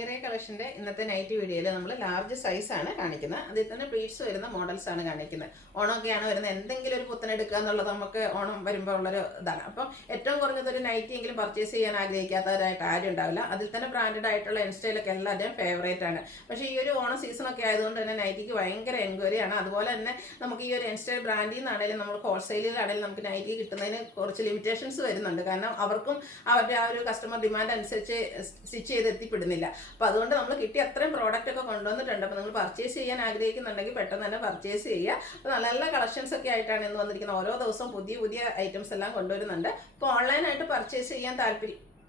വേറെ കളക്ഷൻ്റെ ഇന്നത്തെ നൈറ്റ് വീഡിയോയിൽ നമ്മൾ ലാർജ് സൈസാണ് കാണിക്കുന്നത്. അതിൽ തന്നെ പ്ലീറ്റ്സ് വരുന്ന മോഡൽസാണ് കാണിക്കുന്നത്. ഓണമൊക്കെയാണ് വരുന്നത്, എന്തെങ്കിലും ഒരു പുത്തനെടുക്കുക എന്നുള്ളത് നമുക്ക് ഓണം വരുമ്പോൾ ഉള്ളൊരു ഇതാണ്. അപ്പം ഏറ്റവും കുറഞ്ഞതൊരു നൈറ്റി എങ്കിലും പർച്ചേസ് ചെയ്യാൻ ആഗ്രഹിക്കാത്തവരായിട്ട് ആരും ഉണ്ടാവില്ല. അതിൽ തന്നെ ബ്രാൻഡഡ് ആയിട്ടുള്ള ഇൻസ്റ്റയിലൊക്കെ എല്ലാവരുടെയും ഫേവറേറ്റ് ആണ്. പക്ഷേ ഈ ഒരു ഓണം സീസണൊക്കെ ആയതുകൊണ്ട് തന്നെ നൈറ്റിക്ക് ഭയങ്കര എൻക്വയറിയാണ്. അതുപോലെ തന്നെ നമുക്ക് ഈ ഒരു ഇൻസ്റ്റയിൽ ബ്രാൻഡിൽ നിന്നാണെങ്കിലും നമ്മൾ ഹോൾസെയിലിലാണെങ്കിലും നമുക്ക് നൈറ്റി കിട്ടുന്നതിന് കുറച്ച് ലിമിറ്റേഷൻസ് വരുന്നുണ്ട്. കാരണം അവർക്കും അവരുടെ ആ ഒരു കസ്റ്റമർ ഡിമാൻഡ് അനുസരിച്ച് സ്റ്റിച്ച് ചെയ്ത് എത്തിപ്പെടുന്നില്ല. അപ്പോൾ അതുകൊണ്ട് നമ്മൾ കിട്ടിയ അത്രയും പ്രോഡക്റ്റ് ഒക്കെ കൊണ്ടുവന്നിട്ടുണ്ട്. അപ്പോൾ നിങ്ങൾ പർച്ചേസ് ചെയ്യാൻ ആഗ്രഹിക്കുന്നുണ്ടെങ്കിൽ പെട്ടെന്ന് തന്നെ പർച്ചേസ് ചെയ്യുക. അപ്പോൾ നല്ല നല്ല കളക്ഷൻസ് ഒക്കെ ആയിട്ടാണ് ഇന്ന് വന്നിരിക്കുന്നത്. ഓരോ ദിവസവും പുതിയ പുതിയ ഐറ്റംസ് എല്ലാം കൊണ്ടുവരുന്നുണ്ട്. അപ്പോൾ ഓൺലൈനായിട്ട് പർച്ചേസ് ചെയ്യാൻ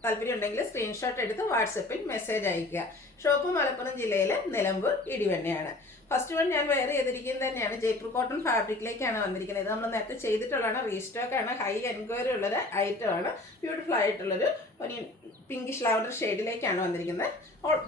താല്പര്യം ഉണ്ടെങ്കിൽ സ്ക്രീൻഷോട്ട് എടുത്ത് വാട്സപ്പിൽ മെസ്സേജ് അയയ്ക്കുക. ഷോപ്പ് മലപ്പുറം ജില്ലയിലെ നിലമ്പൂർ ഇടിവണ്ണയാണ്. ഫസ്റ്റ് വൺ ഞാൻ വെയർ ചെയ്തിരിക്കുന്നത് തന്നെയാണ് ജയ്പൂർ കോട്ടൺ ഫാബ്രിക്കിലേക്കാണ് വന്നിരിക്കുന്നത്. ഇത് നമ്മൾ നേരത്തെ ചെയ്തിട്ടുള്ളതാണ്, റീസ്റ്റോക്കാണ്, ഹൈ എൻക്വയറി ഉള്ളൊരു ഐറ്റമാണ്. ബ്യൂട്ടിഫുൾ ആയിട്ടുള്ളൊരു പിങ്കിഷ് ലാവൻഡർ ഷെയ്ഡിലേക്കാണ് വന്നിരിക്കുന്നത്.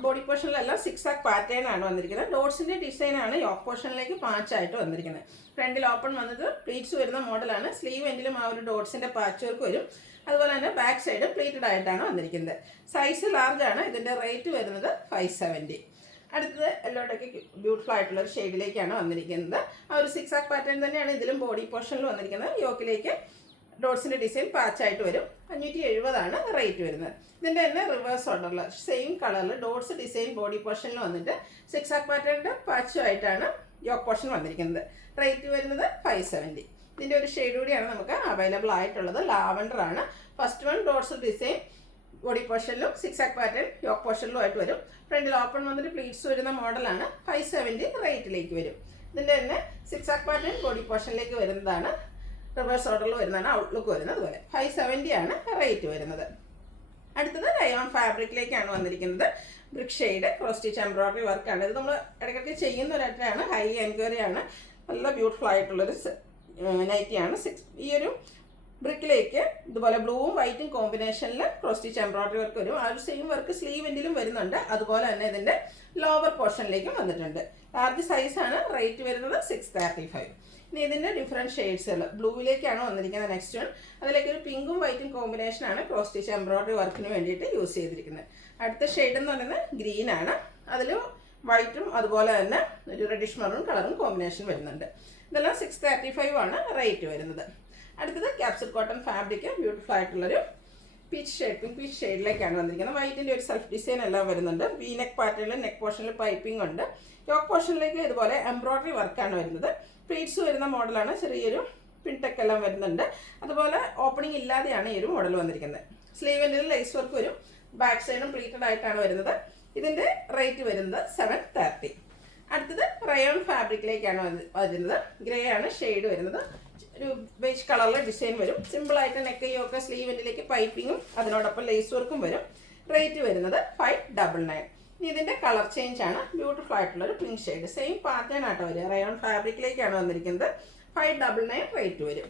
ബോഡി പോർഷനിലെല്ലാം സിക്സ് ആക്ക് പാറ്റേൺ ആണ് വന്നിരിക്കുന്നത്. ഡോട്ട്സിൻ്റെ ഡിസൈനാണ് യോക്ക് പോർഷനിലേക്ക് പാച്ചായിട്ട് വന്നിരിക്കുന്നത്. ഫ്രണ്ടിൽ ഓപ്പൺ വന്നത് പ്ലീറ്റ്സ് വരുന്ന മോഡലാണ്. സ്ലീവ് എൻഡിലും ആ ഒരു ഡോട്ട്സിൻ്റെ പാച്ച് വർക്ക് വരും. അതുപോലെ തന്നെ ബാക്ക് സൈഡ് പ്ലീറ്റഡ് ആയിട്ടാണ് വന്നിരിക്കുന്നത്. സൈസ് ലാർജ് ആണ്. ഇതിൻ്റെ റേറ്റ് വരുന്നത് 570. അടുത്തത് എല്ലോടൊക്കെ ബ്യൂട്ടിഫുൾ ആയിട്ടുള്ളൊരു ഷെയ്ഡിലേക്കാണ് വന്നിരിക്കുന്നത്. ആ ഒരു സിക്സ് ആക്ക് പാറ്റേൺ തന്നെയാണ് ഇതിലും ബോഡി പോർഷനിൽ വന്നിരിക്കുന്നത്. യോക്കിലേക്ക് ഡോട്ട്സിൻ്റെ ഡിസൈൻ പാച്ചായിട്ട് വരും. 570 റേറ്റ് വരുന്നത്. ഇതിൻ്റെ തന്നെ റിവേഴ്സ് ഓർഡറിൽ സെയിം കളറിൽ ഡോട്ട്സ് ഡിസൈൻ ബോഡി പോർഷനിൽ വന്നിട്ട് സിക്സ് ആക്ക് പാറ്റേണിൻ്റെ പാച്ചുമായിട്ടാണ് യോക്ക് പോർഷൻ വന്നിരിക്കുന്നത്. റേറ്റ് വരുന്നത് 570. ഇതിൻ്റെ ഒരു ഷെയ്ഡ് കൂടിയാണ് നമുക്ക് അവൈലബിൾ ആയിട്ടുള്ളത്. ലാവൻഡർ ആണ്. First one dots design body പോർഷനിലും സിക്സ് ആക്ക് പാറ്റേൺ യോക്ക് പോർഷനിലും ആയിട്ട് വരും. ഫ്രണ്ടിൽ ഓപ്പൺ വന്നിട്ട് പ്ലീറ്റ്സ് വരുന്ന മോഡലാണ്. 570 റേറ്റിലേക്ക് വരും. ഇതിൻ്റെ തന്നെ സിക്സ് ആക്ക് പാറ്റേൺ ബോഡി പോർഷനിലേക്ക് വരുന്നതാണ്. റിവേഴ്സ് ഓർഡറിൽ വരുന്നതാണ് ഔട്ട്ലുക്ക് വരുന്നത്. അതുപോലെ 570 റേറ്റ് വരുന്നത്. അടുത്തത് റയോൺ ഫാബ്രിക്കിലേക്കാണ് വന്നിരിക്കുന്നത്. Brick shade cross stitch embroidery വർക്കാണ്. ഇത് നമ്മൾ ഇടയ്ക്കിടയ്ക്ക് ചെയ്യുന്ന ഒരു ഐറ്റമാണ്. ഹൈ എൻക്വയറി ആണ്. നല്ല ബ്യൂട്ടിഫുൾ ആയിട്ടുള്ളൊരു നൈറ്റിയാണ്. ഈ ഒരു ബ്രിക്കിലേക്ക് ഇതുപോലെ ബ്ലൂവും വൈറ്റും കോമ്പിനേഷനിൽ ക്രോസ് സ്റ്റിച്ച് എംബ്രോയിഡറി വർക്ക് വരും. ആ ഒരു സെയിം വർക്ക് സ്ലീവ് എൻഡിലും വരുന്നുണ്ട്. അതുപോലെ തന്നെ ഇതിൻ്റെ ലോവർ പോർഷനിലേക്കും വന്നിട്ടുണ്ട്. ലാർജ് സൈസാണ്. റേറ്റ് വരുന്നത് 635. ഇനി ഇതിൻ്റെ ഡിഫറെൻറ്റ് ഷെയ്ഡ്സുകൾ ബ്ലൂവിലേക്കാണ് വന്നിരിക്കുന്നത്. നെക്സ്റ്റ് വൺ അതിലേക്ക് ഒരു പിങ്കും വൈറ്റും കോമ്പിനേഷനാണ് ക്രോസ് സ്റ്റിച്ച് എംബ്രോയിഡറി വർക്കിന് വേണ്ടിയിട്ട് യൂസ് ചെയ്തിരിക്കുന്നത്. അടുത്ത ഷെയ്ഡ് എന്ന് പറയുന്നത് ഗ്രീനാണ്. അതിൽ വൈറ്റും അതുപോലെ തന്നെ ഒരു റെഡിഷ് മെറൂൺ കളറും കോമ്പിനേഷൻ വരുന്നുണ്ട്. ഇതെല്ലാം 635 റേറ്റ് വരുന്നത്. അടുത്തത് ക്യാപ്സൂൾ കോട്ടൺ ഫാബ്രിക് ബ്യൂട്ടിഫുൾ ആയിട്ടുള്ളൊരു പീച്ച് ഷെയ്ഡ്, പിങ്ക് പീച്ച് ഷെയ്ഡിലേക്കാണ് വന്നിരിക്കുന്നത്. വൈറ്റിൻ്റെ ഒരു സെൽഫ് ഡിസൈൻ എല്ലാം വരുന്നുണ്ട്. വി നെക്ക് പാറ്റേണിൽ നെക്ക് പോർഷനിൽ പൈപ്പിംഗ് ഉണ്ട്. യോക്ക് പോർഷനിലേക്ക് ഇതുപോലെ എംബ്രോയിഡറി വർക്കാണ് വരുന്നത്. പ്ലീറ്റ്സ് വരുന്ന മോഡലാണ്. ചെറിയൊരു പിൻടെക്ക് എല്ലാം വരുന്നുണ്ട്. അതുപോലെ ഓപ്പണിംഗ് ഇല്ലാതെയാണ് ഈ ഒരു മോഡൽ വന്നിരിക്കുന്നത്. സ്ലീവിൻ്റെ ലേസ് വർക്ക് വരും. ബാക്ക് സൈഡും പ്ലീറ്റഡ് ആയിട്ടാണ് വരുന്നത്. ഇതിൻ്റെ റേറ്റ് വരുന്നത് 730. അടുത്തത് റയോൺ ഫാബ്രിക്കിലേക്കാണ് വരുന്നത്. ഗ്രേ ആണ് ഷെയ്ഡ് വരുന്നത്. ഒരു ബേജ് കളറിലെ ഡിസൈൻ വരും. സിമ്പിളായിട്ട് നെക്കയൊക്കെ സ്ലീവിൻ്റിലേക്ക് പൈപ്പിങ്ങും അതിനോടൊപ്പം ലേസ് വർക്കും വരും. റേറ്റ് വരുന്നത് 599. ഇനി ഇതിൻ്റെ കളർ ചേഞ്ച് ആണ്. ബ്യൂട്ടിഫുൾ ആയിട്ടുള്ളൊരു പിങ്ക് ഷെയ്ഡ് സെയിം പാറ്റേൺ ആട്ടോ വരിക. റയോൺ ഫാബ്രിക്കിലേക്കാണ് വന്നിരിക്കുന്നത്. 599 റേറ്റ് വരും.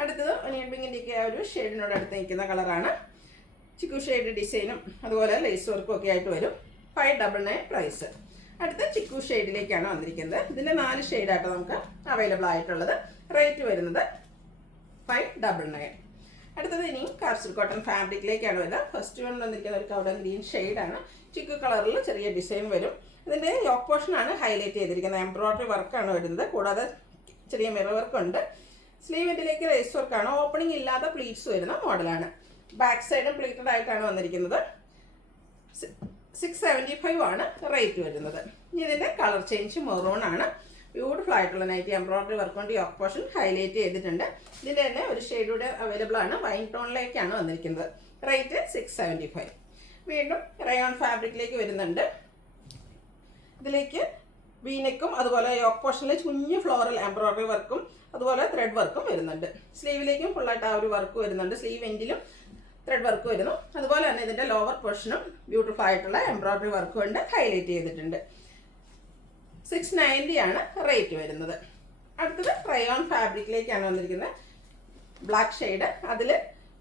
അടുത്തത് ഒനിയൻ പിങ്കിൻ്റെയൊക്കെ ആ ഒരു ഷെയ്ഡിനോട് അടുത്ത് നിൽക്കുന്ന കളറാണ്. ചിക്കു ഷെയ്ഡ് ഡിസൈനും അതുപോലെ ലേസ് വർക്കും ഒക്കെ ആയിട്ട് വരും. 599 പ്രൈസ്. അടുത്ത ചിക്കു ഷെയ്ഡിലേക്കാണ് വന്നിരിക്കുന്നത്. ഇതിൻ്റെ 4 ഷെയ്ഡായിട്ട് നമുക്ക് അവൈലബിൾ ആയിട്ടുള്ളത്. റേറ്റ് വരുന്നത് 599. അടുത്തത് ഇനിയും കാപ്സൂൾ കോട്ടൺ ഫാബ്രിക്കിലേക്കാണ് വരുന്നത്. ഫസ്റ്റ് വൺ വന്നിരിക്കുന്ന ഒരു കൗഡൻ ഗ്രീൻ ഷെയ്ഡാണ്. ചിക്കു കളറിൽ ചെറിയ ഡിസൈൻ വരും. ഇതിൻ്റെ യോക്ക് പോർഷനാണ് ഹൈലൈറ്റ് ചെയ്തിരിക്കുന്നത്. എംബ്രോയിഡറി വർക്കാണ് വരുന്നത്. കൂടാതെ ചെറിയ മിറർ വർക്കുണ്ട്. സ്ലീവിൻ്റിലേക്ക് ലേസ് വർക്കാണ്. ഓപ്പണിംഗ് ഇല്ലാതെ പ്ലീറ്റ്സ് വരുന്ന മോഡലാണ്. ബാക്ക് സൈഡും പ്ലീറ്റഡ് ആയിട്ടാണ് വന്നിരിക്കുന്നത്. 675 റേറ്റ് വരുന്നത്. ഇനി ഇതിൻ്റെ കളർ ചേഞ്ച് മെറൂൺ ആണ്. ബ്യൂട്ടിഫുൾ ആയിട്ടുള്ള നൈറ്റി എംബ്രോയിഡറി വർക്ക് കൊണ്ട് യോക്ക് പോർഷൻ ഹൈലൈറ്റ് ചെയ്തിട്ടുണ്ട്. ഇതിൻ്റെ തന്നെ ഒരു ഷെയ്ഡൂടെ അവൈലബിൾ ആണ്. വൈൻ ടോണിലേക്കാണ് വന്നിരിക്കുന്നത്. റേറ്റ് 675. വീണ്ടും റയോൺ ഫാബ്രിക്കിലേക്ക് വരുന്നുണ്ട്. ഇതിലേക്ക് വീനെക്കും അതുപോലെ യോക്ക് പോർഷനിൽ കുഞ്ഞു ഫ്ലോറൽ എംബ്രോയിഡറി വർക്കും അതുപോലെ ത്രെഡ് വർക്കും വരുന്നുണ്ട്. സ്ലീവിലേക്കും ഫുള്ളായിട്ട് ആ ഒരു വർക്ക് വരുന്നുണ്ട്. സ്ലീവ് എൻഡിലും ത്രെഡ് വർക്ക് വരുന്നു. അതുപോലെ തന്നെ ഇതിൻ്റെ ലോവർ പോർഷനും ബ്യൂട്ടിഫുൾ ആയിട്ടുള്ള എംബ്രോയിഡറി വർക്ക് കൊണ്ട് ഹൈലൈറ്റ് ചെയ്തിട്ടുണ്ട്. 690 റേറ്റ് വരുന്നത്. അടുത്തത് റയോൺ ഫാബ്രിക്കിലേക്കാണ് വന്നിരിക്കുന്നത്. ബ്ലാക്ക് ഷെയ്ഡ് അതിൽ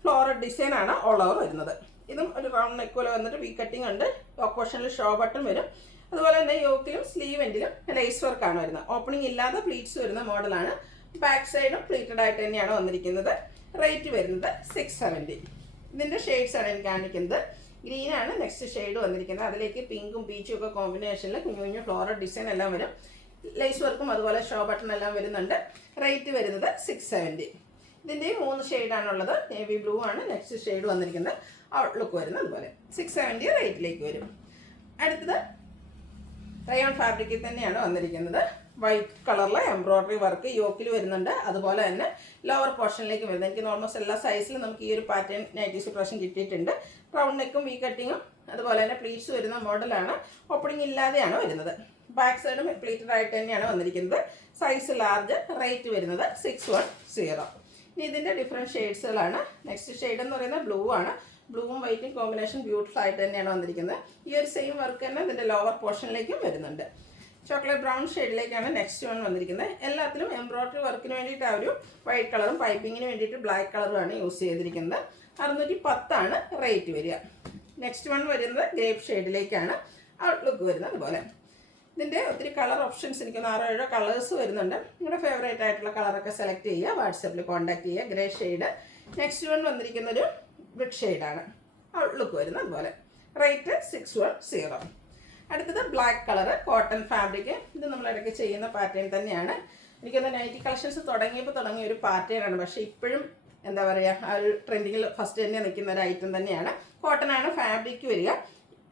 ഫ്ലോറൽ ഡിസൈൻ ആണ് ഓൾ ഓവർ വരുന്നത്. ഇതും ഒരു റൗണ്ട് നെക്ക് പോലെ വന്നിട്ട് വി കട്ടിംഗ് ഉണ്ട്. യോക്ക് പോർഷനിൽ ഷോ ബട്ടൺ വരും. അതുപോലെ തന്നെ യോക്കിലും സ്ലീവ് എൻഡിലും ലേസ് വർക്കാണ് വരുന്നത്. ഓപ്പണിംഗ് ഇല്ലാതെ പ്ലീറ്റ്സ് വരുന്ന മോഡലാണ്. ബാക്ക് സൈഡും പ്ലീറ്റഡ് ആയിട്ട് തന്നെയാണ് വന്നിരിക്കുന്നത്. റേറ്റ് വരുന്നത് 670. ഇതിൻ്റെ ഷെയ്ഡ്സ് ആണ് എനിക്ക് കാണിക്കുന്നത്. ഗ്രീനാണ് നെക്സ്റ്റ് ഷെയ്ഡ് വന്നിരിക്കുന്നത്. അതിലേക്ക് പിങ്കും പീച്ചും ഒക്കെ കോമ്പിനേഷനിൽ കുഞ്ഞു കുഞ്ഞു ഫ്ലോറൽ ഡിസൈൻ എല്ലാം വരും. ലേസ് വർക്കും അതുപോലെ ഷോ ബട്ടൺ എല്ലാം വരുന്നുണ്ട്. റേറ്റ് വരുന്നത് 670. ഇതിൻ്റെ 3 ഷെയ്ഡാണുള്ളത്. നേവി ബ്ലൂ ആണ് നെക്സ്റ്റ് ഷെയ്ഡ് വന്നിരിക്കുന്നത്. ഔട്ട്ലുക്ക് വരുന്നത് അതുപോലെ 670 റേറ്റിലേക്ക് വരും. അടുത്തത് റയോൺ ഫാബ്രിക്കിൽ തന്നെയാണ് വന്നിരിക്കുന്നത്. വൈറ്റ് കളറിൽ എംബ്രോയ്ഡറി വർക്ക് യോക്കിൽ വരുന്നുണ്ട്. അതുപോലെ തന്നെ ലോവർ പോർഷനിലേക്ക് വരുന്നത്. എനിക്ക് ഓൾമോസ്റ്റ് എല്ലാ സൈസിലും നമുക്ക് ഈ ഒരു പാറ്റേൺ നൈറ്റീസ് പ്രാവശ്യം കിട്ടിയിട്ടുണ്ട്. റൗണ്ട് നെക്കും വി കട്ടിങ്ങും അതുപോലെ തന്നെ പ്ലീറ്റ്സ് വരുന്ന മോഡലാണ്. ഓപ്പണിംഗ് ഇല്ലാതെയാണ് വരുന്നത്. ബാക്ക് സൈഡും പ്ലീറ്റഡ് ആയിട്ട് തന്നെയാണ് വന്നിരിക്കുന്നത്. Size large. റേറ്റ് വരുന്നത് 610. ഇനി ഇതിൻ്റെ ഡിഫറെൻറ്റ് ഷെയ്ഡ്സുകളാണ്. നെക്സ്റ്റ് ഷെയ്ഡ് എന്ന് പറയുന്നത് ബ്ലൂ ആണ്. ബ്ലൂവും വൈറ്റും കോമ്പിനേഷൻ ബ്യൂട്ടിഫുൾ ആയിട്ട് തന്നെയാണ് വന്നിരിക്കുന്നത്. ഈ ഒരു സെയിം വർക്ക് തന്നെ ഇതിൻ്റെ ലോവർ പോർഷനിലേക്കും വരുന്നുണ്ട്. ചോക്ലേറ്റ് ബ്രൗൺ ഷെയ്ഡിലേക്കാണ് നെക്സ്റ്റ് വൺ വന്നിരിക്കുന്നത്. എല്ലാത്തിലും എംബ്രോയ്ഡറി വർക്കിന് വേണ്ടിയിട്ട് ആ ഒരു വൈറ്റ് കളറും പൈപ്പിങ്ങിന് വേണ്ടിയിട്ട് ബ്ലാക്ക് കളറുമാണ് യൂസ് ചെയ്തിരിക്കുന്നത്. 610 റേറ്റ് വരിക. നെക്സ്റ്റ് വൺ വരുന്നത് ഗ്രേപ്പ് ഷെയ്ഡിലേക്കാണ് ഔട്ട്ലുക്ക് വരുന്നത്. അതുപോലെ ഇതിൻ്റെ ഒത്തിരി കളർ ഓപ്ഷൻസ് എനിക്കൊന്ന് 6-7 കളേഴ്സ് വരുന്നുണ്ട്. നിങ്ങളുടെ ഫേവറേറ്റ് ആയിട്ടുള്ള കളറൊക്കെ സെലക്ട് ചെയ്യുക. വാട്സാപ്പിൽ കോൺടാക്ട് ചെയ്യുക. Grey shade. നെക്സ്റ്റ് വൺ വന്നിരിക്കുന്നൊരു ബ്രിക്ക് ഷെയ്ഡാണ്. ഔട്ട്ലുക്ക് വരുന്നത് അതുപോലെ. റേറ്റ് 610. അടുത്തത് ബ്ലാക്ക് കളറ് കോട്ടൺ ഫാബ്രിക്. ഇത് നമ്മൾ ഇടയ്ക്ക് ചെയ്യുന്ന പാറ്റേൺ തന്നെയാണ്. എനിക്കൊന്ന് നൈറ്റി കളക്ഷൻസ് തുടങ്ങിയ ഒരു പാറ്റേൺ ആണ്. പക്ഷേ ഇപ്പോഴും എന്താ പറയുക, ആ ഒരു ട്രെൻഡിങ്ങിൽ ഫസ്റ്റ് തന്നെ നിൽക്കുന്ന ഒരു ഐറ്റം തന്നെയാണ്. കോട്ടൺ ആണ് ഫാബ്രിക് വരിക.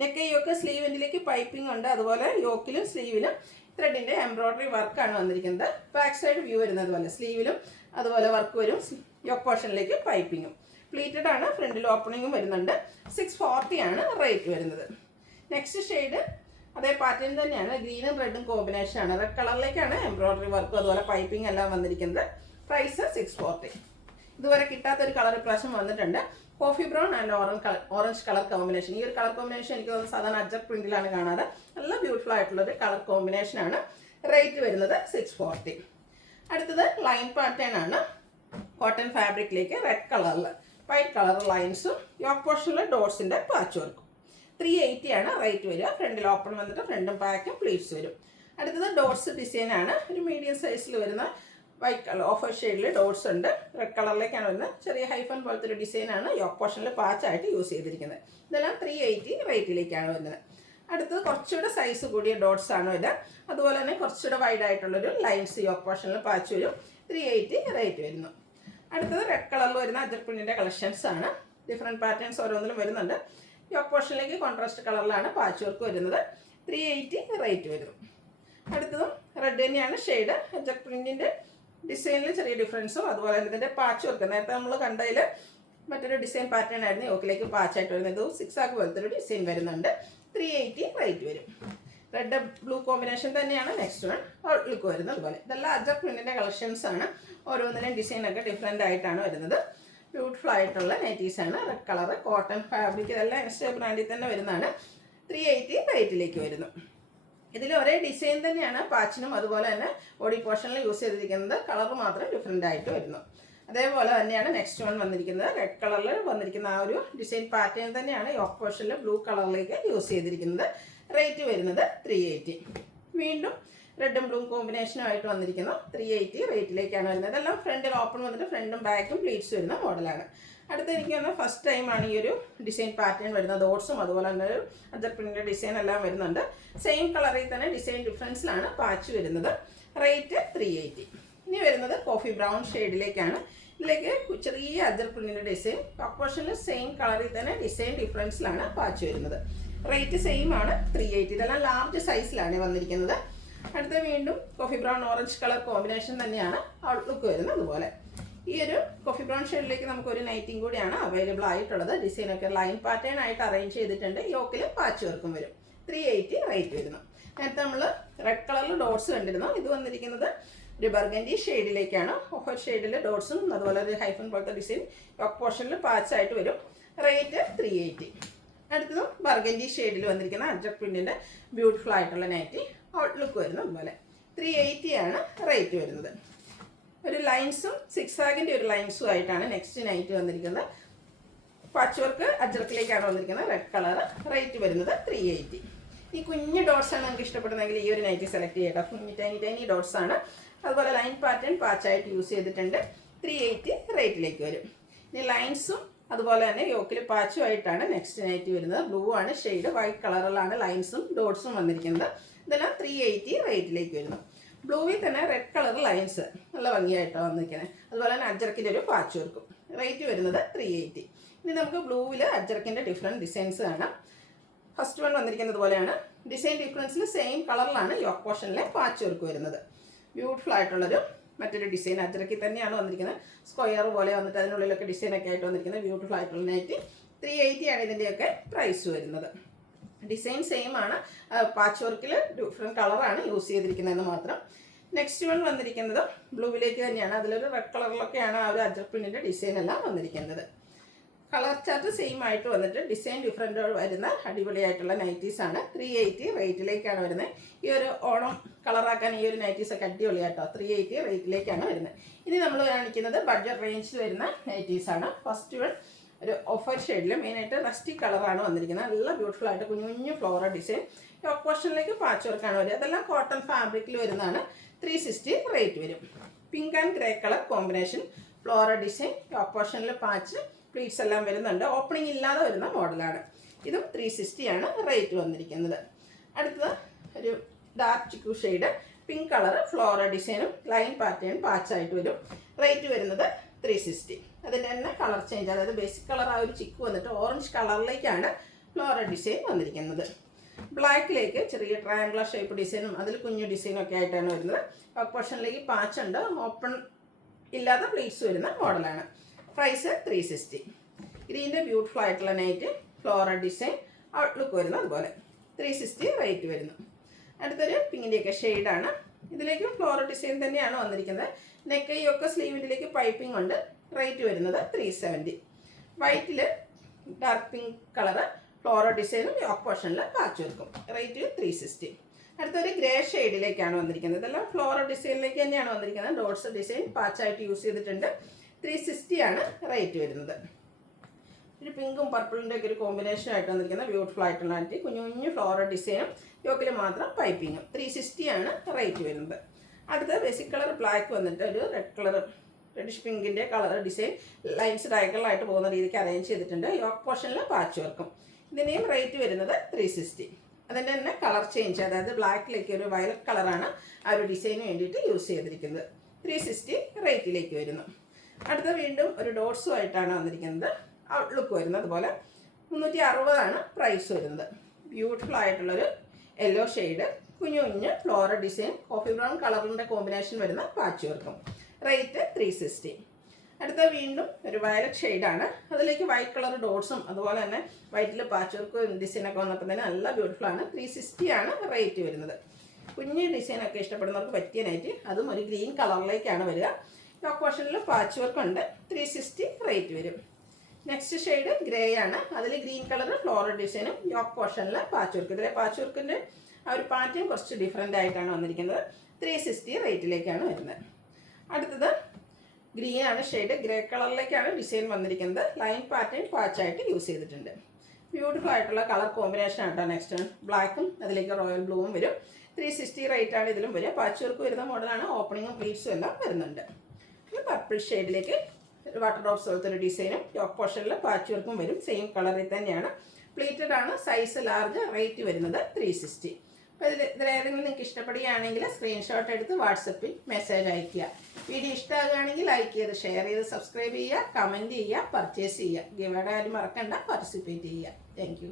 നെക്കൈയൊക്കെ സ്ലീവ് എൻഡിലേക്ക് പൈപ്പിംഗ് ഉണ്ട്. അതുപോലെ യോക്കിലും സ്ലീവിലും ത്രെഡിൻ്റെ എംബ്രോയ്ഡറി വർക്കാണ് വന്നിരിക്കുന്നത്. ബാക്ക് സൈഡ് വ്യൂ വരുന്നത് പോലെ സ്ലീവിലും അതുപോലെ വർക്ക് വരും. യോക്ക് പോർഷനിലേക്ക് പൈപ്പിങ്ങും പ്ലീറ്റഡ് ആണ്. ഫ്രണ്ടിൽ ഓപ്പണിങ്ങും വരുന്നുണ്ട്. 640 റേറ്റ് വരുന്നത്. നെക്സ്റ്റ് ഷെയ്ഡ് അതേ പാറ്റേൺ തന്നെയാണ്. ഗ്രീനും റെഡും കോമ്പിനേഷനാണ്. റെഡ് കളറിലേക്കാണ് എംബ്രോയ്ഡറി വർക്കും അതുപോലെ പൈപ്പിംഗ് എല്ലാം വന്നിരിക്കുന്നത്. പ്രൈസ് 640. ഇതുവരെ കിട്ടാത്തൊരു കളർ ഇപ്രാവശ്യം വന്നിട്ടുണ്ട്. Coffee brown and orange colour combination. ഈ ഒരു കളർ കോമ്പിനേഷൻ എനിക്ക് തോന്നുന്നു സാധാരണ അജ്ജർ പ്രിന്റിലാണ് കാണാറ്. നല്ല ബ്യൂട്ടിഫുൾ ആയിട്ടുള്ളൊരു കളർ കോമ്പിനേഷനാണ്. റേറ്റ് വരുന്നത് 640. അടുത്തത് ലൈൻ പാറ്റേൺ ആണ്. കോട്ടൺ ഫാബ്രിക്കിലേക്ക് റെഡ് കളറിൽ വൈറ്റ് കളർ ലൈൻസും യോക്ക് പോർഷനിലെ ഡോട്ട്സിൻ്റെ പാച്ച് വർക്കും. 380 റേറ്റ് വരിക. ഫ്രണ്ടിൽ ഓപ്പൺ വന്നിട്ട് ഫ്രണ്ടും ബാക്കും പ്ലീറ്റ്സ് വരും. അടുത്തത് ഡോട്ട്സ് ഡിസൈനാണ്. ഒരു മീഡിയം സൈസിൽ വരുന്ന വൈറ്റ് കളർ ഓഫർ ഷെയ്ഡിൽ ഡോട്ട്സ് ഉണ്ട്. റെഡ് കളറിലേക്കാണ് വരുന്നത്. ചെറിയ ഹൈഫൺ പോലത്തെ ഒരു ഡിസൈനാണ് യോക്ക് പോർഷനിൽ പാച്ചായിട്ട് യൂസ് ചെയ്തിരിക്കുന്നത്. ഇതെല്ലാം 380 റേറ്റിലേക്കാണ് വരുന്നത്. അടുത്തത് കുറച്ചുകൂടെ സൈസ് കൂടിയ ഡോട്ട്സ് ആണ് ഇത്. അതുപോലെ തന്നെ കുറച്ചുകൂടെ വൈഡ് ആയിട്ടുള്ളൊരു ലൈൻസ് യോക്ക് പോർഷനിൽ പാച്ച് വരും. 380 റേറ്റ് വരുന്നു. അടുത്തത് റെഡ് കളറിൽ വരുന്ന അജ്ജർ പ്രിന്റിൻ്റെ കളക്ഷൻസ് ആണ്. ഡിഫറെൻറ്റ് പാറ്റേൺസ് ഓരോന്നിലും വരുന്നുണ്ട്. യോക്ക് പോർഷനിലേക്ക് കോൺട്രാസ്റ്റ് കളറിലാണ് പാച്ച് വർക്ക് വരുന്നത്. 380 റേറ്റ് വരും. അടുത്തതും റെഡ് തന്നെയാണ് ഷെയ്ഡ്. അജ്ജർ പ്രിന്റിൻ്റെ ഡിസൈനിൽ ചെറിയ ഡിഫറൻസും അതുപോലെ തന്നെ ഇതിൻ്റെ പാച്ച് വർക്ക് നേരത്തെ നമ്മൾ കണ്ടതിൽ മറ്റൊരു ഡിസൈൻ പാറ്റേൺ ആയിരുന്നു യോക്കിലേക്ക് പാച്ചായിട്ട് വരുന്നത്. ഇത് 6 ആക്ക് പോലത്തെ ഒരു ഡിസൈൻ വരുന്നുണ്ട്. 380 റേറ്റ് വരും. റെഡ് ബ്ലൂ കോമ്പിനേഷൻ തന്നെയാണ് നെക്സ്റ്റ് വൺ ഔട്ട്ലുക്ക് വരുന്നത്. അതുപോലെ ഇതെല്ലാം അജ്ജർ പ്രിന്റിൻ്റെ കളക്ഷൻസ് ആണ്. ഓരോന്നിനും ഡിസൈനൊക്കെ ഡിഫറെൻ്റ് ആയിട്ടാണ് വരുന്നത്. ബ്യൂട്ടിഫുൾ ആയിട്ടുള്ള നൈറ്റീസാണ്. റെഡ് കളർ കോട്ടൺ ഫാബ്രിക് ഇതെല്ലാം എൻസ്റ്റേ ബ്രാൻഡിൽ തന്നെ വരുന്നതാണ്. 380 റേറ്റിലേക്ക് വരുന്നു. ഇതിൽ ഒരേ ഡിസൈൻ തന്നെയാണ് പാച്ചിനും അതുപോലെ തന്നെ ബോഡി പോർഷനിൽ യൂസ് ചെയ്തിരിക്കുന്നത്. കളർ മാത്രം ഡിഫറെൻ്റ് ആയിട്ട് വരുന്നു. അതേപോലെ തന്നെയാണ് നെക്സ്റ്റ് വൺ വന്നിരിക്കുന്നത്. റെഡ് കളറിൽ വന്നിരിക്കുന്ന ആ ഒരു ഡിസൈൻ പാറ്റേൺ തന്നെയാണ് യോക്ക് പോർഷനിൽ ബ്ലൂ കളറിലേക്ക് യൂസ് ചെയ്തിരിക്കുന്നത്. റേറ്റ് വരുന്നത് 380. വീണ്ടും റെഡും ബ്ലൂ കോമ്പിനേഷനുമായിട്ട് വന്നിരിക്കുന്നു. 380 റേറ്റിലേക്കാണ് വരുന്നത്. ഇതെല്ലാം ഫ്രണ്ടിൽ ഓപ്പൺ വന്നിട്ട് ഫ്രണ്ടും ബാക്കും പ്ലീറ്റ്സ് വരുന്ന മോഡലാണ്. അടുത്ത എനിക്ക് വന്നാൽ ഫസ്റ്റ് ടൈമാണ് ഈ ഒരു ഡിസൈൻ പാറ്റേൺ വരുന്നത്. ഡോട്ട്സും അതുപോലെ തന്നെ ഒരു അജ്ജർ പ്രിന്റിൻ്റെ ഡിസൈൻ എല്ലാം വരുന്നുണ്ട്. സെയിം കളറിൽ തന്നെ ഡിസൈൻ ഡിഫറൻസിലാണ് പാച്ച് വരുന്നത്. റേറ്റ് 380. ഇനി വരുന്നത് കോഫി ബ്രൗൺ ഷെയ്ഡിലേക്കാണ്. ഇതിലേക്ക് ചെറിയ അജ്ജർ പ്രിന്റിൻ്റെ ഡിസൈൻ യോക്ക് പോർഷനിൽ സെയിം കളറിൽ തന്നെ ഡിസൈൻ ഡിഫറൻസിലാണ് പാച്ച് വരുന്നത്. റേറ്റ് സെയിം ആണ് 380. ഇതെല്ലാം ലാർജ് സൈസിലാണ് വന്നിരിക്കുന്നത്. അടുത്ത വീണ്ടും coffee brown orange colour combination തന്നെയാണ് ഔട്ട്ലുക്ക് വരുന്നത്. അതുപോലെ ഈ ഒരു കോഫി ബ്രൗൺ ഷെയ്ഡിലേക്ക് നമുക്കൊരു നൈറ്റിങ് കൂടിയാണ് അവൈലബിൾ ആയിട്ടുള്ളത്. ഡിസൈനൊക്കെ ലൈൻ പാറ്റേൺ ആയിട്ട് അറേഞ്ച് ചെയ്തിട്ടുണ്ട്. യോക്കിൽ പാച്ച് വർക്കും വരും. 380 റേറ്റ് വരുന്നു. നേരത്തെ നമ്മൾ റെഡ് കളറിൽ ഡോട്ട്സ് കണ്ടിരുന്നു. ഇത് വന്നിരിക്കുന്നത് ഒരു ബർഗൻഡി ഷെയ്ഡിലേക്കാണ്. ഓഫർ ഷെയ്ഡിൽ ഡോട്ട്സും അതുപോലെ ഒരു ഹൈഫൺ പോലത്തെ ഡിസൈൻ യോക്ക് പോർഷനിൽ പാച്ചായിട്ട് വരും. റേറ്റ് 380. അടുത്തതും ബർഗൻഡി ഷെയ്ഡിൽ വന്നിരിക്കുന്ന അജ്ജർ പ്രിന്റിൻ്റെ ബ്യൂട്ടിഫുൾ ആയിട്ടുള്ള നൈറ്റി ഔട്ട്ലുക്ക് വരുന്നത്. അതുപോലെ 380 റേറ്റ് വരുന്നത്. ഒരു ലൈൻസും 6 ആഗിൻ്റെ ഒരു ലൈൻസും ആയിട്ടാണ് നെക്സ്റ്റ് നൈറ്റ് വന്നിരിക്കുന്നത്. പാച്ച് വർക്ക് അജ്ജർക്കിലേക്കാണ് വന്നിരിക്കുന്നത്. Red colour. റേറ്റ് വരുന്നത് 380. ഈ കുഞ്ഞ് ഡോട്ട്സാണ് നിങ്ങൾക്ക് ഇഷ്ടപ്പെടുന്നതെങ്കിൽ ഈ ഒരു നൈറ്റി സെലക്ട് ചെയ്യട്ടോ. കുഞ്ഞ് ടൈനി ഡോട്ട്സ് ആണ്. അതുപോലെ ലൈൻ പാറ്റേൺ പാച്ചായിട്ട് യൂസ് ചെയ്തിട്ടുണ്ട്. 380 റേറ്റിലേക്ക് വരും. ഇനി ലൈൻസും അതുപോലെ തന്നെ യോക്കിൽ പാച്ചുമായിട്ടാണ് നെക്സ്റ്റ് നൈറ്റി വരുന്നത്. ബ്ലൂ ആണ് ഷെയ്ഡ്, വൈറ്റ് കളറിലാണ് ലൈൻസും ഡോട്ട്സും വന്നിരിക്കുന്നത്. ഇതെല്ലാം 380 റേറ്റിലേക്ക് വരുന്നു. ബ്ലൂവിൽ തന്നെ റെഡ് കളർ ലൈൻസ് നല്ല ഭംഗിയായിട്ടാണ് വന്നിരിക്കുന്നത്. അതുപോലെ തന്നെ അജ്രക്കിൻ്റെ ഒരു പാച്ച് വർക്കും. റേറ്റ് വരുന്നത് 380. ഇനി നമുക്ക് ബ്ലൂവിൽ അജ്രക്കിൻ്റെ ഡിഫറെൻറ്റ് ഡിസൈൻസ് കാണാം. ഫസ്റ്റ് വൺ വന്നിരിക്കുന്നത് പോലെയാണ്. ഡിസൈൻ ഡിഫറൻസിൽ സെയിം കളറിലാണ് യോക്ക് പോർഷനിലെ പാച്ച് വർക്ക് വരുന്നത്. ബ്യൂട്ടിഫുൾ ആയിട്ടുള്ളൊരു മറ്റൊരു ഡിസൈൻ അജ്രക്കി തന്നെയാണ് വന്നിരിക്കുന്നത്. സ്ക്വയർ പോലെ വന്നിട്ട് അതിനുള്ളിലൊക്കെ ഡിസൈനൊക്കെ ആയിട്ട് വന്നിരിക്കുന്നത് ബ്യൂട്ടിഫുൾ ആയിട്ടുള്ള നൈറ്റി. 380 ആണ് ഇതിൻ്റെയൊക്കെ പ്രൈസ് വരുന്നത്. ഡിസൈൻ സെയിം ആണ്, പാച്ച് വർക്കിൽ ഡിഫറെൻറ്റ് കളറാണ് യൂസ് ചെയ്തിരിക്കുന്നതെന്ന് മാത്രം. നെക്സ്റ്റ് വൺ വന്നിരിക്കുന്നത് ബ്ലൂവിലേക്ക് തന്നെയാണ്. അതിലൊരു റെഡ് കളറിലൊക്കെയാണ് ആ ഒരു അജ്രക് പ്രിൻറ്റിൻ്റെ ഡിസൈൻ എല്ലാം വന്നിരിക്കുന്നത്. കളർ ചാർട്ട് സെയിം ആയിട്ട് വന്നിട്ട് ഡിസൈൻ ഡിഫറെൻ്റ് വരുന്ന അടിപൊളിയായിട്ടുള്ള നൈറ്റീസാണ്. 380 റേറ്റിലേക്കാണ് വരുന്നത്. ഈ ഒരു ഓണം കളറാക്കാൻ ഈ ഒരു നൈറ്റീസൊക്കെ അടിപൊളിയായിട്ടോ. 380 റേറ്റിലേക്കാണ് വരുന്നത്. ഇനി നമ്മൾ കാണിക്കുന്നത് ബഡ്ജറ്റ് റേഞ്ചിൽ വരുന്ന നൈറ്റീസാണ്. ഫസ്റ്റ് വൺ ഒരു ഓഫർ ഷെയ്ഡിൽ മെയിനായിട്ട് റസ്റ്റി കളറാണ് വന്നിരിക്കുന്നത്. നല്ല ബ്യൂട്ടിഫുൾ ആയിട്ട് കുഞ്ഞു കുഞ്ഞു ഫ്ലോറൽ ഡിസൈൻ. യോക്ക് പോർഷനിലേക്ക് പാച്ച് വർക്കാണ് വരിക. അതെല്ലാം കോട്ടൺ ഫാബ്രിക്കിൽ വരുന്നതാണ്. 360 റേറ്റ് വരും. Pink and grey colour combination floral design. Yoke പോർഷനിൽ പാച്ച് പ്ലീറ്റ്സ് എല്ലാം വരുന്നുണ്ട്. ഓപ്പണിംഗ് ഇല്ലാതെ വരുന്ന മോഡലാണ്. ഇതും 360 ആണ് റേറ്റ് വന്നിരിക്കുന്നത്. അടുത്തത് ഒരു dark chikoo shade pink colour floral ഡിസൈനും ലൈൻ പാറ്റേൺ പാച്ചായിട്ട് വരും. റേറ്റ് വരുന്നത് 360. അതിൻ്റെ തന്നെ കളർ ചേഞ്ച്, അതായത് ബേസിക് കളർ ആ ഒരു ചിക്ക് വന്നിട്ട് ഓറഞ്ച് കളറിലേക്കാണ് ഫ്ലോറൽ ഡിസൈൻ വന്നിരിക്കുന്നത്. ബ്ലാക്കിലേക്ക് ചെറിയ ട്രയാങ്കുലർ ഷേപ്പ് ഡിസൈനും അതിൽ കുഞ്ഞു ഡിസൈനും ഒക്കെ ആയിട്ടാണ് വരുന്നത്. യോക്ക് പോർഷനിലേക്ക് പാച്ചുണ്ട്, ഓപ്പൺ ഇല്ലാതെ പ്ലീറ്റ്സ് വരുന്ന മോഡലാണ്. പ്രൈസ് 360. ഗ്രീൻ്റെ ബ്യൂട്ടിഫുൾ ആയിട്ടുള്ള നൈറ്റ് ഫ്ലോറൽ ഡിസൈൻ ഔട്ട്ലുക്ക് വരുന്നു. അതുപോലെ 360 റേറ്റ് വരുന്നു. അടുത്തൊരു പിങ്കിൻ്റെയൊക്കെ ഷെയ്ഡാണ്. ഇതിലേക്ക് ഫ്ലോറൽ ഡിസൈൻ തന്നെയാണ് വന്നിരിക്കുന്നത്. നെക്കൈയൊക്കെ സ്ലീവിലേക്ക് പൈപ്പിംഗ് ഉണ്ട്. റേറ്റ് വരുന്നത് 370. വൈറ്റിൽ ഡാർക്ക് പിങ്ക് കളറ് ഫ്ലോറൽ ഡിസൈനും യോക്ക് പോർഷനിൽ പാച്ച് വർക്കും. റേറ്റ് 360. അടുത്തൊരു ഗ്രേ ഷെയ്ഡിലേക്കാണ് വന്നിരിക്കുന്നത്. ഇതെല്ലാം ഫ്ലോറൽ ഡിസൈനിലേക്ക് തന്നെയാണ് വന്നിരിക്കുന്നത്. ഡോട്ട്സ് ഡിസൈൻ പാച്ചായിട്ട് യൂസ് ചെയ്തിട്ടുണ്ട്. 360 ആണ് റേറ്റ് വരുന്നത്. ഒരു പിങ്കും പർപ്പിളിൻ്റെ ഒക്കെ ഒരു കോമ്പിനേഷൻ ആയിട്ട് വന്നിരിക്കുന്ന ബ്യൂട്ടിഫുൾ ആയിട്ടുള്ള നൈറ്റി. കുഞ്ഞു കുഞ്ഞു ഫ്ലോറൽ ഡിസൈനും യോക്കിൽ മാത്രം പൈപ്പിങ്ങും. 360 ആണ് റേറ്റ് വരുന്നത്. അടുത്ത ബേസിക് കളർ ബ്ലാക്ക് വന്നിട്ട് ഒരു റെഡ് കളർ റെഡിഷ് പിങ്കിൻ്റെ കളർ ഡിസൈൻ ലൈൻസ് ഡയഗണലായിട്ട് പോകുന്ന രീതിക്ക് അറേഞ്ച് ചെയ്തിട്ടുണ്ട്. യോക്ക് പോർഷനിൽ പാച്ച് വർക്കും. ഇതിൻ്റെയും റേറ്റ് വരുന്നത് 360. അതിൻ്റെ തന്നെ കളർ ചേഞ്ച്, അതായത് ബ്ലാക്കിലേക്ക് ഒരു വയലറ്റ് കളറാണ് ആ ഒരു ഡിസൈന് വേണ്ടിയിട്ട് യൂസ് ചെയ്തിരിക്കുന്നത്. 360 റേറ്റിലേക്ക് വരുന്നു. അടുത്ത വീണ്ടും ഒരു ഡോട്ട്സുമായിട്ടാണ് വന്നിരിക്കുന്നത്. ഔട്ട്ലുക്ക് വരുന്നത്. അതുപോലെ 360 ആണ് പ്രൈസ് വരുന്നത്. ബ്യൂട്ടിഫുൾ ആയിട്ടുള്ളൊരു യെല്ലോ ഷെയ്ഡ് കുഞ്ഞു കുഞ്ഞ് ഫ്ലോറൽ ഡിസൈൻ കോഫി ബ്രൗൺ കളറിൻ്റെ കോമ്പിനേഷൻ വരുന്ന പാച്ച് വർക്കും. റേറ്റ് 360. അടുത്ത വീണ്ടും ഒരു വയലറ്റ് ഷെയ്ഡാണ്. അതിലേക്ക് വൈറ്റ് കളർ ഡോട്ട്സും അതുപോലെ തന്നെ വൈറ്റിൽ പാച്ച് വർക്ക് ഡിസൈനൊക്കെ വന്നപ്പോൾ തന്നെ നല്ല ബ്യൂട്ടിഫുൾ ആണ്. 360 ആണ് റേറ്റ് വരുന്നത്. കുഞ്ഞ് ഡിസൈനൊക്കെ ഇഷ്ടപ്പെടുന്നവർക്ക് പറ്റിയ നൈറ്റ്. അതും ഒരു ഗ്രീൻ കളറിലേക്കാണ് വരിക. യോക്ക് പോർഷനിൽ പാച്ച് വർക്ക് ഉണ്ട്. 360 റേറ്റ് വരും. നെക്സ്റ്റ് ഷെയ്ഡ് ഗ്രേ ആണ്. അതിൽ ഗ്രീൻ കളർ ഫ്ലോറൽ ഡിസൈനും യോക്ക് പോർഷനിൽ പാച്ച് വർക്ക്. ഇതിലെ പാച്ച് വർക്കിൻ്റെ ആ ഒരു പാറ്റേൺ കുറച്ച് ഡിഫറെൻ്റ് ആയിട്ടാണ് വന്നിരിക്കുന്നത്. 360 റേറ്റിലേക്കാണ് വരുന്നത്. അടുത്തത് ഗ്രീൻ ആണ് ഷെയ്ഡ്. ഗ്രേ കളറിലേക്കാണ് ഡിസൈൻ വന്നിരിക്കുന്നത്. ലൈൻ പാറ്റേൺ പാച്ചായിട്ട് യൂസ് ചെയ്തിട്ടുണ്ട്. ബ്യൂട്ടിഫുൾ ആയിട്ടുള്ള കളർ കോമ്പിനേഷൻ ആട്ടോ. നെക്സ്റ്റ് ബ്ലാക്കും അതിലേക്ക് റോയൽ ബ്ലൂവും വരും. 360 റേറ്റാണ് ഇതിലും വരിക. പാച്ച് വർക്ക് വരുന്ന മോഡലാണ്. ഓപ്പണിങ്ങും പ്ലീറ്റ്സും എല്ലാം വരുന്നുണ്ട്. പർപ്പിൾ ഷെയ്ഡിലേക്ക് വാട്ടർ ഡ്രോപ്സ് പോലത്തെ ഒരു ഡിസൈനും യോക്ക് പോർഷനിൽ പാച്ച് വർക്കും വരും. സെയിം കളറിൽ തന്നെയാണ്. പ്ലീറ്റഡ് ആണ്. Size large. റേറ്റ് വരുന്നത് 360. അപ്പോൾ ഇതിലേതെങ്കിലും നിങ്ങൾക്ക് ഇഷ്ടപ്പെടുകയാണെങ്കിൽ സ്ക്രീൻഷോട്ട് എടുത്ത് വാട്സപ്പിൽ മെസ്സേജ് അയയ്ക്കുക. വീഡിയോ ഇഷ്ടമാകുകയാണെങ്കിൽ ലൈക്ക് ചെയ്ത് ഷെയർ ചെയ്ത് സബ്സ്ക്രൈബ് ചെയ്യുക, കമൻറ്റ് ചെയ്യുക, പർച്ചേസ് ചെയ്യുക. ഗിവയുടെ കാര്യം മറക്കണ്ട, പാർട്ടിസിപ്പേറ്റ് ചെയ്യുക. താങ്ക്